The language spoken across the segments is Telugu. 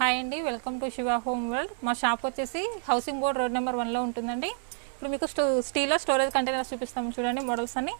హాయ్ అండి, welcome to Shiva home world. మా షాప్ వచ్చేసి హౌసింగ్ బోర్డ్ రోడ్ నెంబర్ 1లో ఉంటుందండి. ఇప్పుడు మీకు స్టీల్లో స్టోరేజ్ కంటైనర్స్ చూపిస్తాము. చూడండి మోడల్స్ అన్ని.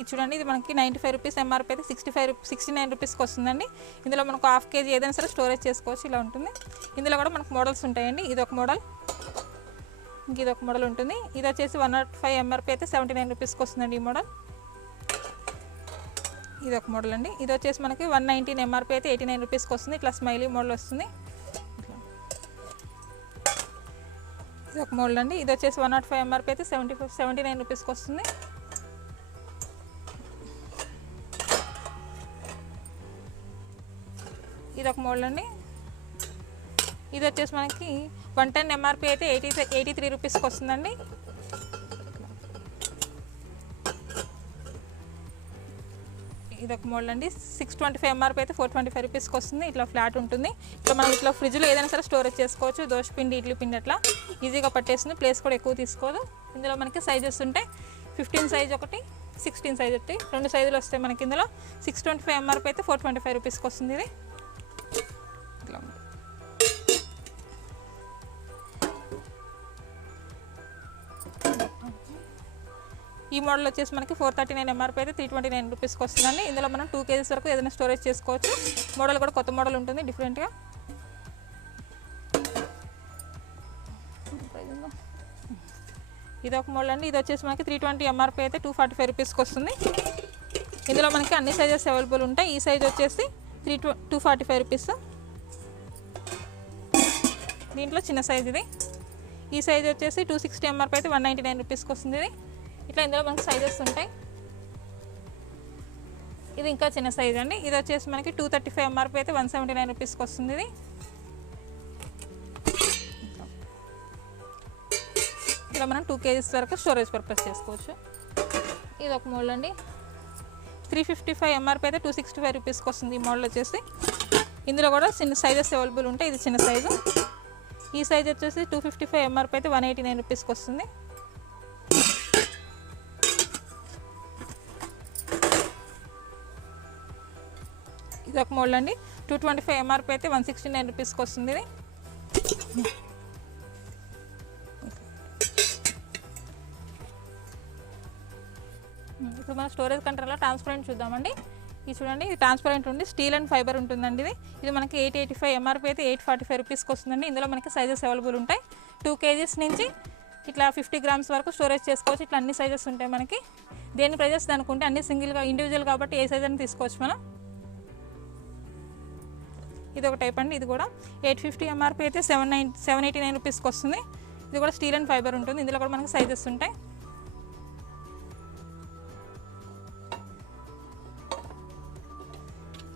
ఇది చూడండి, ఇది మనకి 95 రూపీస్ ఎంఆర్పీ అయితే 69 రూపీస్కి వస్తుందండి. ఇందులో మనకు హాఫ్ కేజీ ఏదైనా సరే స్టోరేజ్ చేసుకోవచ్చు. ఇలా ఉంటుంది. ఇందులో కూడా మనకు మోడల్స్ ఉంటాయండి. ఇది ఒక మోడల్, ఇది ఒక మోడల్ ఉంటుంది. ఇది వచ్చేసి 105 ఎంఆర్పీ అయితే 79 రూపీస్కి వస్తుందండి ఈ మోడల్. ఇది ఒక మోడల్ అండి. ఇది వచ్చేసి మనకి 119 ఎంఆర్పీ అయితే 89 రూపీస్కి వస్తుంది. ఇట్లా స్మైలీ మోడల్ వస్తుంది. ఇది ఒక మోడల్ అండి. ఇది వచ్చేసి 105 ఎంఆర్పీ అయితే 79 రూపీస్కి వస్తుంది. ఇది ఒక మోడల్ అండి. ఇది వచ్చేసి మనకి 110 ఎంఆర్పీ అయితే 83 రూపీస్కి వస్తుందండి. ఇది ఒక మోడల్ అండి. 625 ఎంఆర్పీ అయితే 425 రూపీస్కి వస్తుంది. ఇట్లా ఫ్లాట్ ఉంటుంది. ఇట్లా మనం ఇట్లా ఫ్రిడ్జ్లో ఏదైనా సరే స్టోరేజ్ చేసుకోవచ్చు. దోశ పిండి, ఇడ్లీ పిండి అట్లా ఈజీగా పట్టేస్తుంది. ప్లేస్ కూడా ఎక్కువ తీసుకోదు. ఇందులో మనకి సైజెస్ ఉంటాయి. 15 సైజ్ ఒకటి, 16 సైజ్ ఒకటి, 2 సైజులు వస్తాయి మనకి. ఇందులో 625 ఎంఆర్పీ అయితే 425 రూపీస్కి వస్తుంది. ఇది ఈ మోడల్ వచ్చేసి మనకి 439 ఎంఆర్పీ అయితే 329 రూపీస్కి వస్తుందండి. ఇందులో మనం 2 కేజీస్ వరకు ఏదైనా స్టోరేజ్ చేసుకోవచ్చు. మోడల్ కూడా కొత్త మోడల్ ఉంటుంది, డిఫరెంట్గా. ఇది ఒక మోడల్ అండి. ఇది వచ్చేసి మనకి 320 ఎంఆర్పీ అయితే 245 రూపీస్కి వస్తుంది. ఇందులో మనకి అన్ని సైజెస్ అవైలబుల్ ఉంటాయి. ఈ సైజ్ వచ్చేసి 245 రూపీస్. దీంట్లో చిన్న సైజ్ ఇది. ఈ సైజ్ వచ్చేసి 260 ఎంఆర్పీ అయితే 199 రూపీస్కి వస్తుంది. ఇది ఇట్లా ఇందులో మనకి సైజెస్ ఉంటాయి. ఇది ఇంకా చిన్న సైజ్ అండి. ఇది వచ్చేసి మనకి 235 ఎంఆర్పీ అయితే 179 రూపీస్కి వస్తుంది. ఇది ఇలా మనం 2 కేజీస్ వరకు స్టోరేజ్ పర్పస్ చేసుకోవచ్చు. ఇది ఒక మోడల్ అండి. 355 ఎంఆర్పీ అయితే 265 రూపీస్కి వస్తుంది. ఈ మోడల్ వచ్చేసి ఇందులో కూడా చిన్న సైజెస్ అవైలబుల్ ఉంటాయి. ఇది చిన్న సైజు. ఈ సైజ్ వచ్చేసి 255 ఎంఆర్పీ అయితే 189 రూపీస్కి వస్తుంది. ఇది ఒక మోడల్ అండి. 225 ఎంఆర్పీ అయితే 169 రూపీస్కి వస్తుంది. ఇది ఇప్పుడు మన స్టోరేజ్ కంట్రోల్లో ట్రాన్స్పరెంట్ చూద్దామండి. ఇది చూడండి, ఇది ట్రాన్స్పరెంట్ ఉంది. స్టీల్ అండ్ ఫైబర్ ఉంటుందండి. ఇది మనకి 885 ఎంఆర్పీ అయితే 845 రూపీస్కి వస్తుందండి. ఇందులో మనకి సైజెస్ అవైలబుల్ ఉంటాయి. 2 కేజీస్ నుంచి ఇట్లా 50 గ్రామ్స్ వరకు స్టోరేజ్ చేసుకోవచ్చు. ఇట్లా అన్ని సైజెస్ ఉంటాయి మనకి. దేని ప్రైజెస్ అనుకుంటే అన్ని సింగిల్గా ఇండివిజువల్ కాబట్టి ఏ సైజ్ అని తీసుకోవచ్చు మనం. ఇది ఒక టైప్ అండి. ఇది కూడా 850 ఎంఆర్పీ అయితే 789 రూపీస్కి వస్తుంది. ఇది కూడా స్టీల్ అండ్ ఫైబర్ ఉంటుంది. ఇందులో కూడా మనకి సైజెస్ ఉంటాయి.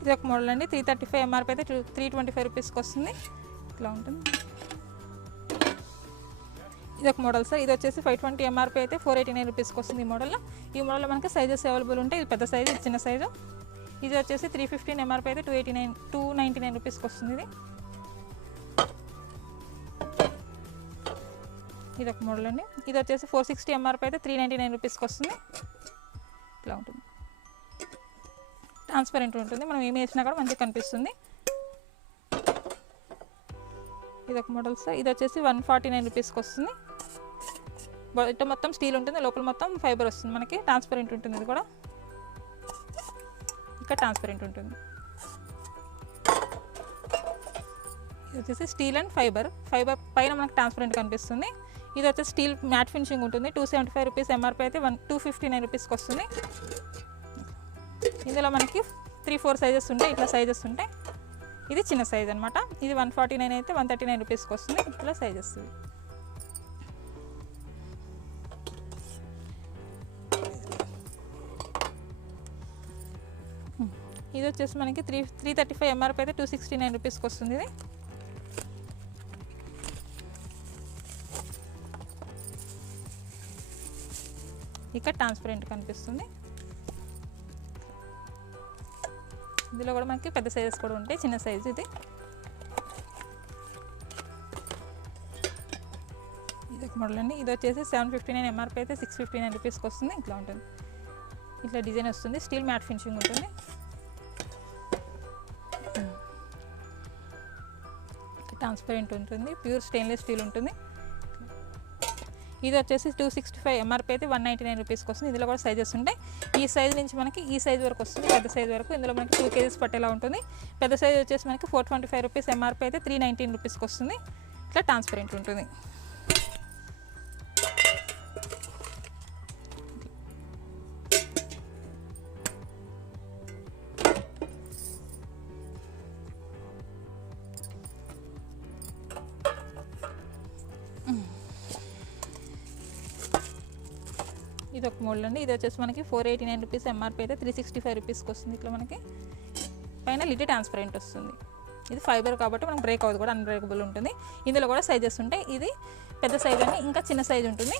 ఇది ఒక మోడల్ అండి. 335 ఎంఆర్పీ అయితే 325 రూపీస్కి వస్తుంది. ఇట్లా ఉంటుంది. ఇది ఒక మోడల్ సార్. ఇది వచ్చేసి 520 ఎంఆర్పీ అయితే 489 రూపీస్కి వస్తుంది. ఈ మోడల్లో మనకి సైజెస్ అవైలబుల్ ఉంటాయి. ఇది పెద్ద సైజు, ఇది చిన్న సైజు. ఇది వచ్చేసి 315 ఎంఆర్పీ అయితే 299 రూపీస్కి వస్తుంది. ఇది ఒక మోడల్ అండి. ఇది వచ్చేసి 460 ఎంఆర్పీ అయితే 399 రూపీస్కి వస్తుంది. ఇట్లా ఉంటుంది. ట్రాన్స్పరెంట్ ఉంటుంది. మనం ఏమి వేసినా కూడా మంచిగా కనిపిస్తుంది. ఇది ఒక మోడల్ సార్. ఇది వచ్చేసి 149 రూపీస్కి వస్తుంది. బయట మొత్తం స్టీల్ ఉంటుంది, లోపల మొత్తం ఫైబర్ వస్తుంది మనకి. ట్రాన్స్పరెంట్ ఉంటుంది. ఇది కూడా ఇక్కడ ట్రాన్స్పరెంట్ ఉంటుంది. ఇది వచ్చేసి స్టీల్ అండ్ ఫైబర్ పైన మనకు ట్రాన్స్పరెంట్ కనిపిస్తుంది. ఇది వచ్చేసి స్టీల్ మ్యాట్ ఫినిషింగ్ ఉంటుంది. 275 రూపీస్ ఎంఆర్పీ అయితే 259 రూపీస్కి వస్తుంది. ఇందులో మనకి 3-4 సైజెస్ ఉంటాయి, ఇట్లా సైజెస్ ఉంటాయి. ఇది చిన్న సైజ్ అనమాట. ఇది 149 అయితే 139 రూపీస్కి వస్తుంది. ఇట్లా సైజెస్ ఇవి. ఇది వచ్చేసి మనకి 335 ఎంఆర్పీ అయితే 269 రూపీస్కి వస్తుంది. ఇది ఇక్కడ ట్రాన్స్పరెంట్ కనిపిస్తుంది. ఇందులో కూడా మనకి పెద్ద సైజెస్ కూడా ఉంటాయి, చిన్న సైజు ఇది. ఇది ఒక మోడల్ అండి. ఇది వచ్చేసి 759 ఎంఆర్పీ అయితే 659 రూపీస్కి వస్తుంది. ఇట్లా ఉంటుంది, ఇట్లా డిజైన్ వస్తుంది. స్టీల్ మ్యాట్ ఫినిషింగ్ ఉంటుంది. ట్రాన్స్పరెంట్ ఉంటుంది, ప్యూర్ స్టెయిన్లెస్ స్టీల్ ఉంటుంది. ఇది వచ్చేసి 265 ఎంఆర్పీ అయితే 199 రూపీస్కి వస్తుంది. ఇందులో కూడా సైజెస్ ఉంటాయి. ఈ సైజ్ నుంచి మనకి ఈ సైజ్ వరకు వస్తుంది, పెద్ద సైజ్ వరకు. ఇందులో మనకి 2 kgs పట్టేలా ఉంటుంది. పెద్ద సైజ్ వచ్చేసి మనకి 425 రూపీస్ ఎంఆర్పీ అయితే 319 రూపీస్కి వస్తుంది. ఇట్లా ట్రాన్స్పరెంట్ ఉంటుంది. ఇది ఒక మోడల్ అండి. ఇది వచ్చేసి మనకి 489 రూపీస్ ఎంఆర్పీ అయితే 365 రూపీస్కి వస్తుంది. ఇట్లా మనకి పైన లిడ్ ట్రాన్స్పరెంట్ వస్తుంది. ఇది ఫైబర్ కాబట్టి మనకు బ్రేక్ అవుతుంది కూడా, అన్బ్రేకబుల్ ఉంటుంది. ఇందులో కూడా సైజెస్ ఉంటాయి. ఇది పెద్ద సైజ్ అండి, ఇంకా చిన్న సైజ్ ఉంటుంది.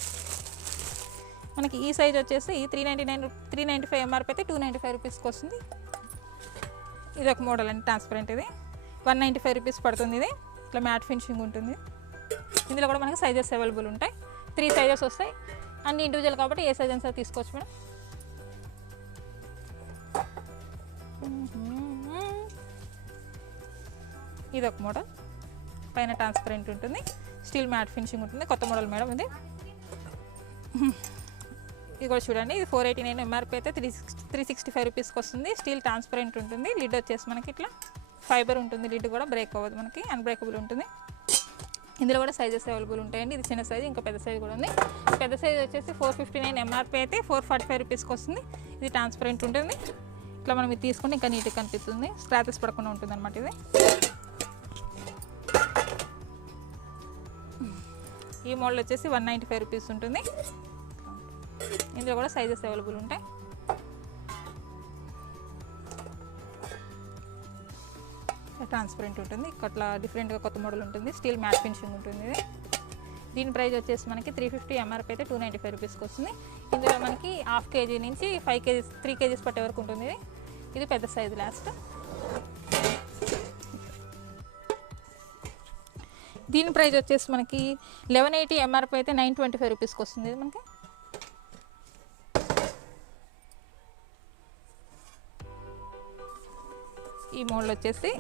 మనకి ఈ సైజ్ వచ్చేసి 395 ఎంఆర్పీ అయితే 295 రూపీస్కి వస్తుంది. ఇది ఒక మోడల్ అండి, ట్రాన్స్పరెంట్. ఇది 195 రూపీస్ పడుతుంది. ఇది ఇట్లా మ్యాట్ ఫినిషింగ్ ఉంటుంది. ఇందులో కూడా మనకి సైజెస్ అవైలబుల్ ఉంటాయి. 3 సైజెస్ వస్తాయి, అన్ని ఇండివిజువల్ కాబట్టి ఏ సైజ్ అయినా తీసుకోవచ్చు మేడం. ఇది ఒక మోడల్, పైన ట్రాన్స్పరెంట్ ఉంటుంది, స్టీల్ మ్యాట్ ఫినిషింగ్ ఉంటుంది. కొత్త మోడల్ మేడం ఇది. ఇది కూడా చూడండి, ఇది 489 ఎంఆర్పీ అయితే 365 రూపీస్కి వస్తుంది. స్టీల్ ట్రాన్స్పరెంట్ ఉంటుంది. లిడ్ వచ్చేసి మనకి ఇట్లా ఫైబర్ ఉంటుంది. లిడ్ కూడా బ్రేక్ అవ్వదు, మనకి అన్బ్రేకబుల్ ఉంటుంది. ఇందులో కూడా సైజెస్ అవైలబుల్ ఉంటాయండి. ఇది చిన్న సైజు, ఇంకా పెద్ద సైజు కూడా ఉంది. పెద్ద సైజు వచ్చేసి 459 ఎంఆర్పీ అయితే 445 రూపీస్కి వస్తుంది. ఇది ట్రాన్స్పరెంట్ ఉంటుంది. ఇట్లా మనం ఇది తీసుకుంటే ఇంకా నీట్గా కనిపిస్తుంది, స్క్రాచెస్ పడకుండా ఉంటుంది అనమాట. ఇది ఈ మోడల్ వచ్చేసి 195 రూపీస్ ఉంటుంది. ఇందులో కూడా సైజెస్ అవైలబుల్ ఉంటాయి. ట్రాన్స్పరెంట్ ఉంటుంది. అట్లా డిఫరెంట్గా కొత్త మోడల్ ఉంటుంది. స్టీల్ మ్యాట్ ఫినిషింగ్ ఉంటుంది. ఇది దీని ప్రైస్ వచ్చేసి మనకి 350 ఎంఆర్పీ అయితే 295 రూపీస్కి వస్తుంది. ఇందులో మనకి 1/2 kg నుంచి 5 kgs 3 kgs పట్టే వరకు ఉంటుంది. ఇది పెద్ద సైజు లాస్ట్. దీని ప్రైస్ వచ్చేసి మనకి 1180 ఎంఆర్పీ అయితే 925 రూపీస్కి వస్తుంది. ఇది మనకి ఈ మోడల్ వచ్చేసి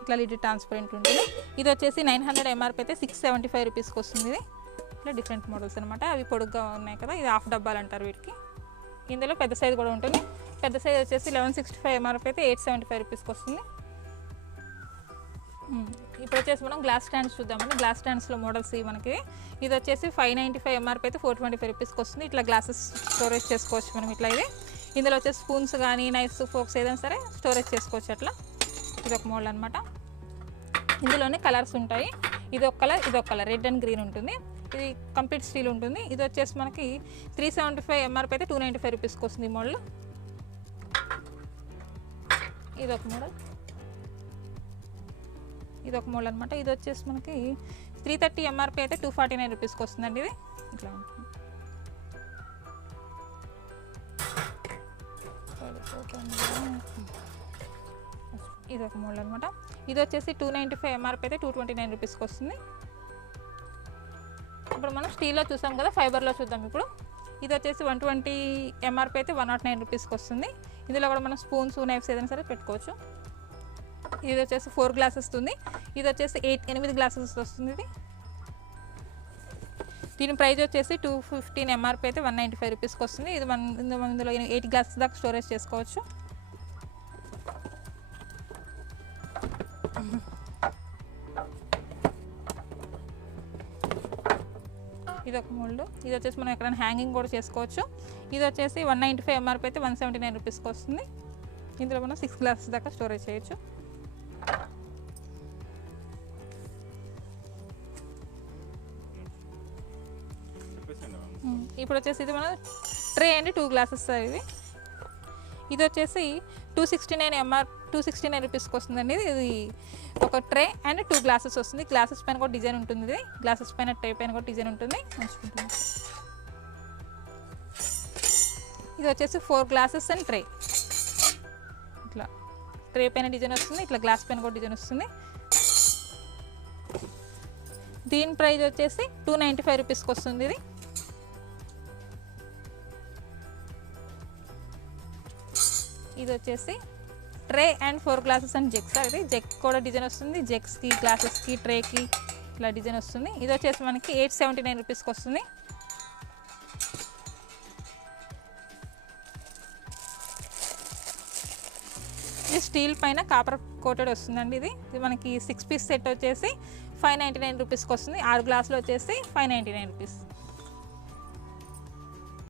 ఇట్లా లిడ్ ట్రాన్స్పరెంట్ ఉంటుంది. ఇది వచ్చేసి 900 ఎంఆర్పీ అయితే 675 రూపీస్కి వస్తుంది. ఇది ఇట్లా డిఫరెంట్ మోడల్స్ అనమాట. అవి పొడుగ్గా ఉన్నాయి కదా, ఇది హాఫ్ డబ్బాలు అంటారు వీటికి. ఇందులో పెద్ద సైజు కూడా ఉంటుంది. పెద్ద సైజు వచ్చేసి 1165 ఎంఆర్పీ అయితే 875 రూపీస్కి వస్తుంది. ఇప్పుడు వచ్చేసి మనం గ్లాస్ స్టాండ్స్ చూద్దామండి. గ్లాస్ స్టాండ్స్లో మోడల్స్ మనకి ఇది వచ్చేసి 595 ఎంఆర్పీ అయితే 425 రూపీస్కి వస్తుంది. ఇట్లా గ్లాసెస్ స్టోరేజ్ చేసుకోవచ్చు మనం. ఇట్లా ఇది ఇందులో వచ్చేసి స్పూన్స్ కానీ నైఫ్స్ ఫోక్స్ ఏదైనా సరే స్టోరేజ్ చేసుకోవచ్చు అట్లా. ఇది ఒక మోడల్ అనమాట. ఇందులోనే కలర్స్ ఉంటాయి. ఇది ఒక కలర్, ఇది ఒక కలర్, రెడ్ అండ్ గ్రీన్ ఉంటుంది. ఇది కంప్లీట్ స్టీల్ ఉంటుంది. ఇది వచ్చేసి మనకి 375 ఎంఆర్పీ అయితే 295 రూపీస్కి వస్తుంది. ఈ మోడల్ ఇది ఒక మోడల్, ఇది ఒక మోడల్ అనమాట. ఇది వచ్చేసి మనకి 330 ఎంఆర్పీ అయితే 249 రూపీస్కి వస్తుందండి. ఇది ఇట్లా ఉంటుంది. ఇది ఒక మోడల్ అనమాట. ఇది వచ్చేసి 295 ఎంఆర్పీ అయితే 229 రూపీస్కి వస్తుంది. ఇప్పుడు మనం స్టీల్లో చూసాం కదా, ఫైబర్లో చూద్దాం ఇప్పుడు. ఇది వచ్చేసి 120 ఎంఆర్పీ అయితే 109 రూపీస్కి వస్తుంది. ఇందులో కూడా మనం స్పూన్స్ నైఫ్స్ ఏదైనా సరే పెట్టుకోవచ్చు. ఇది వచ్చేసి 4 గ్లాసెస్ వస్తుంది. ఇది వచ్చేసి 8 గ్లాసెస్ వస్తుంది. ఇది దీని ప్రైస్ వచ్చేసి 215 ఎంఆర్పీ అయితే 195 రూపీస్కి వస్తుంది. ఇది ఇందులో 8 గ్లాసెస్ దాకా స్టోరేజ్ చేసుకోవచ్చు. ఇది ఒక మోల్డ్. ఇది వచ్చేసి మనం ఎక్కడైనా హ్యాంగింగ్ కూడా చేసుకోవచ్చు. ఇది వచ్చేసి 195 ఎంఆర్పీ అయితే 179 రూపీస్కి వస్తుంది. ఇందులో మనం 6 గ్లాసెస్ దాకా స్టోరేజ్ చేయొచ్చు. ఇప్పుడు వచ్చేసి ఇది మన ట్రే అండి, 2 గ్లాసెస్ ఇది వచ్చేసి 269 రూపీస్కి వస్తుందండి. ఇది ఒక ట్రే అండ్ 2 గ్లాసెస్ వస్తుంది. గ్లాసెస్ పైన కూడా డిజైన్ ఉంటుంది. ఇది గ్లాసెస్ పైన ట్రే పైన కూడా డిజైన్ ఉంటుంది. మంచిగా. ఇది వచ్చేసి 4 గ్లాసెస్ అండ్ ట్రే. ఇట్లా ట్రే పైన డిజైన్ వస్తుంది, ఇట్లా గ్లాస్ పైన కూడా డిజైన్ వస్తుంది. దీని ప్రైస్ వచ్చేసి 295 రూపీస్కి వస్తుంది. ఇది వచ్చేసి ట్రే అండ్ 4 గ్లాసెస్ అండ్ జెగ్స్. అది జెగ్ కూడా డిజైన్ వస్తుంది. జెగ్స్కి, గ్లాసెస్కి, ట్రేకి ఇట్లా డిజైన్ వస్తుంది. ఇది వచ్చేసి మనకి 879 రూపీస్కి వస్తుంది. ఇది స్టీల్ పైన కాపర్ కోటెడ్ వస్తుందండి. ఇది మనకి 6 పీస్ సెట్ వచ్చేసి 599 రూపీస్కి వస్తుంది. 6 గ్లాసులు వచ్చేసి 599 రూపీస్.